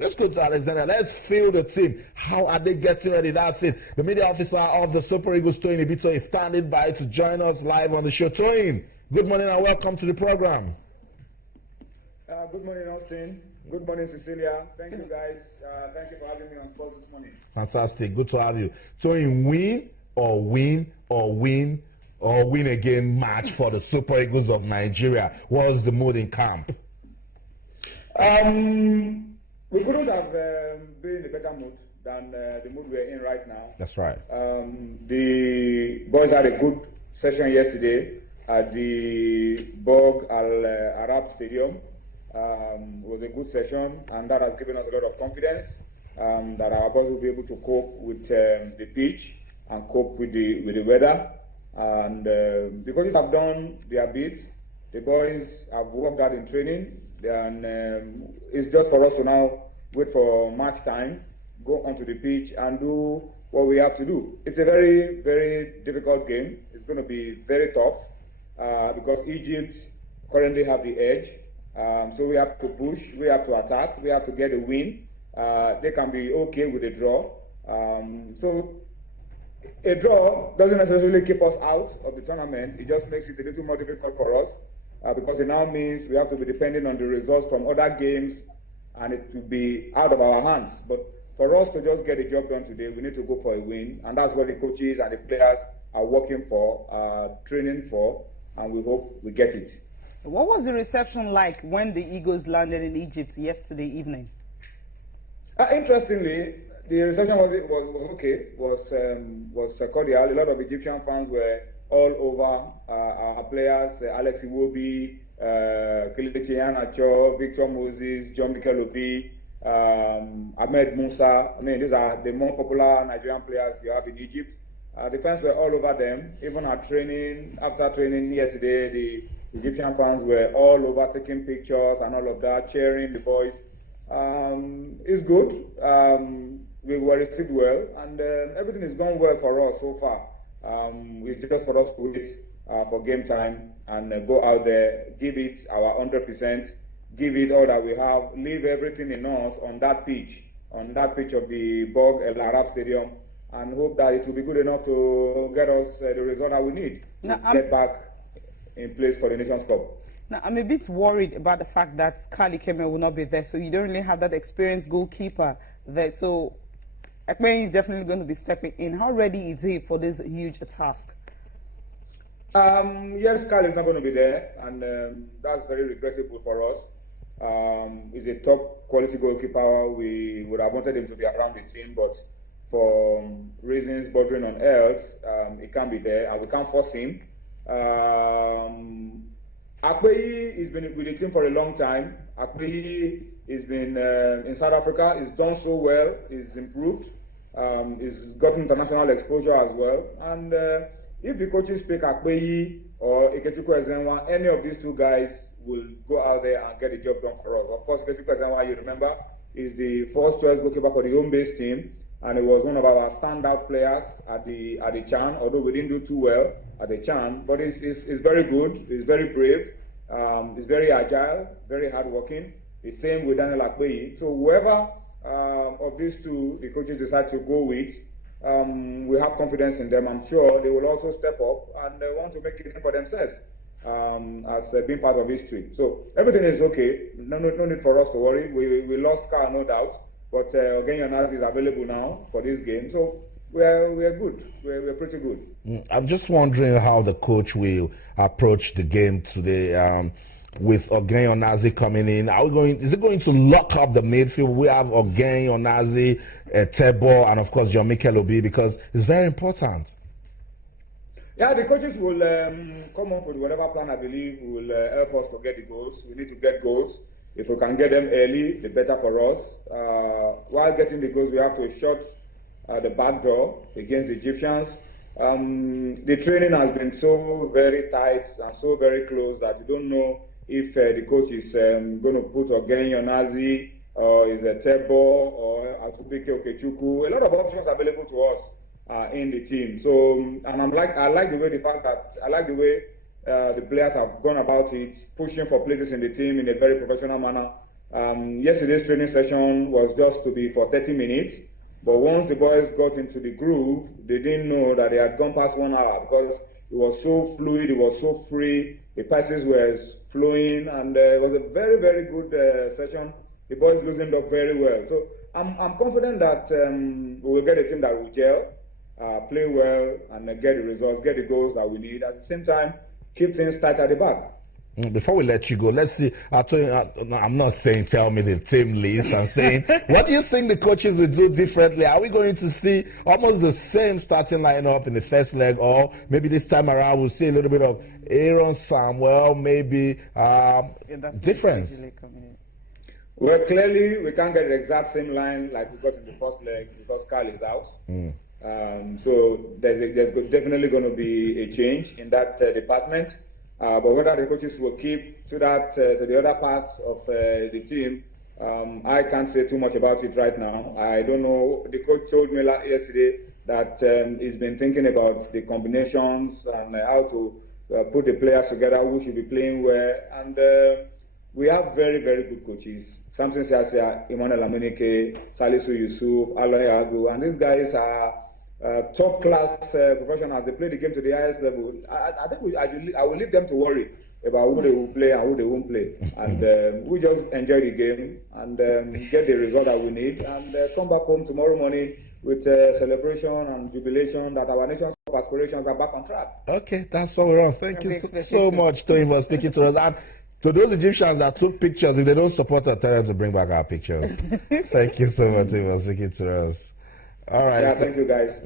Let's go to Alexandria. Let's feel the team. How are they getting ready? That's it. The media officer of the Super Eagles, Toyin Ibitoye, is standing by to join us live on the show. Toyin, good morning and welcome to the program. Good morning, Austin. Good morning, Cecilia. Thank you, guys. Thank you for having me on sports this morning. Fantastic. Good to have you. Toyin, win again match for the Super Eagles of Nigeria. What's the mood in camp? We couldn't have been in a better mood than the mood we're in right now. That's right. The boys had a good session yesterday at the Borg Al Arab Stadium. It was a good session, and that has given us a lot of confidence that our boys will be able to cope with the pitch and cope with the weather. And the coaches have done their bit. The boys have worked hard in training, and it's just for us to now wait for match time, go onto the pitch and do what we have to do. It's a very, very difficult game. It's going to be very tough because Egypt currently have the edge. So we have to push, we have to attack, we have to get a win. They can be okay with a draw. So a draw doesn't necessarily keep us out of the tournament. It just makes it a little more difficult for us because it now means we have to be depending on the results from other games, and it will be out of our hands. But for us to just get the job done today, we need to go for a win, and that's what the coaches and the players are working for, training for, and we hope we get it. What was the reception like when the Eagles landed in Egypt yesterday evening? Interestingly, the reception was okay, was cordial. A lot of Egyptian fans were all over our players, Alex Iwobi, Kelechi Iheanacho, Victor Moses, John Mikel Obi, Ahmed Musa. I mean, these are the more popular Nigerian players you have in Egypt. The fans were all over them. Even at training, after training yesterday, the Egyptian fans were all over taking pictures and all of that, cheering the boys. It's good. We were received well, and everything is going well for us so far. It's just for us to wait for game time and go out there, give it our 100%, give it all that we have, leave everything in us on that pitch of the Borg Al Arab Stadium, and hope that it will be good enough to get us the result that we need to get back in place for the Nations Cup. Now, I'm a bit worried about the fact that Kali Keme will not be there, so you don't really have that experienced goalkeeper there. So Ekpe is definitely going to be stepping in. How ready is he for this huge task? Yes, Kali is not going to be there, and that's very regrettable for us. He's a top quality goalkeeper. We would have wanted him to be around the team, but for reasons bordering on health, he can't be there, and we can't force him. Akpeyi has been with the team for a long time. Akpeyi has been in South Africa. He's done so well. He's improved. He's gotten international exposure as well. And if the coaches pick Akpeyi or Ikechukwu Ezenwa, any of these two guys will go out there and get the job done for us. Of course, Ikechukwu Ezenwa, you remember, is the first choice goalkeeper for the home-based team, and he was one of our standout players at the CHAN, although we didn't do too well at the CHAN. But he's very good, he's very brave, he's very agile, very hardworking. The same with Daniel Akpeyi. So whoever of these two the coaches decide to go with, we have confidence in them. I'm sure they will also step up and they want to make it for themselves as being part of history. So everything is okay. No need for us to worry. We lost Carl, no doubt, but Ogenye Onazi is available now for this game. So we're good. We're pretty good. I'm just wondering how the coach will approach the game today. With Ogenye Onazi coming in, is it going to lock up the midfield? We have Ogenye Onazi, Tebo, and of course John Mikel Obi, because it's very important. Yeah, the coaches will come up with whatever plan I believe will help us to get the goals. We need to get goals. If we can get them early, the better for us. While getting the goals, we have to shut the back door against the Egyptians. The training has been so very tight and so very close that you don't know if the coach is going to put Ogenye Onazi or is a Tebo or Atubike Okechukwu. A lot of options available to us in the team. So, and I like the way the players have gone about it, pushing for places in the team in a very professional manner. Yesterday's training session was just to be for 30 minutes, but once the boys got into the groove, they didn't know that they had gone past 1 hour because it was so fluid, it was so free, the passes were flowing, and it was a very, very good session. The boys loosened up very well. So I'm confident that we will get a team that will gel, play well, and get the results, get the goals that we need. At the same time, keep things tight at the back. Before we let you go, let's see. I'm not saying tell me the team list. I'm saying, what do you think the coaches will do differently? Are we going to see almost the same starting lineup in the first leg, or maybe this time around we'll see a little bit of Aaron Samuel, maybe difference? Well, clearly we can't get the exact same line like we got in the first leg because Carl is out. So there's definitely going to be a change in that department. But whether the coaches will keep to that to the other parts of the team, I can't say too much about it right now. I don't know. The coach told me yesterday that he's been thinking about the combinations and how to put the players together, who should be playing where. And we have very, very good coaches. Samson Siasia, Emmanuel Amunike, Salisu Yusuf, Aloy Agu, and these guys are top-class professionals. They play the game to the highest level. I think I will leave them to worry about who they will play and who they won't play. And we just enjoy the game and get the result that we need and come back home tomorrow morning with celebration and jubilation that our nation's aspirations are back on track. Okay, that's what we're on. Thank you so much, Toyin, for speaking to us. And to those Egyptians that took pictures, if they don't support us, tell them to bring back our pictures. Thank you so much, Toyin, for speaking to us. All right. Yeah, thank you, guys.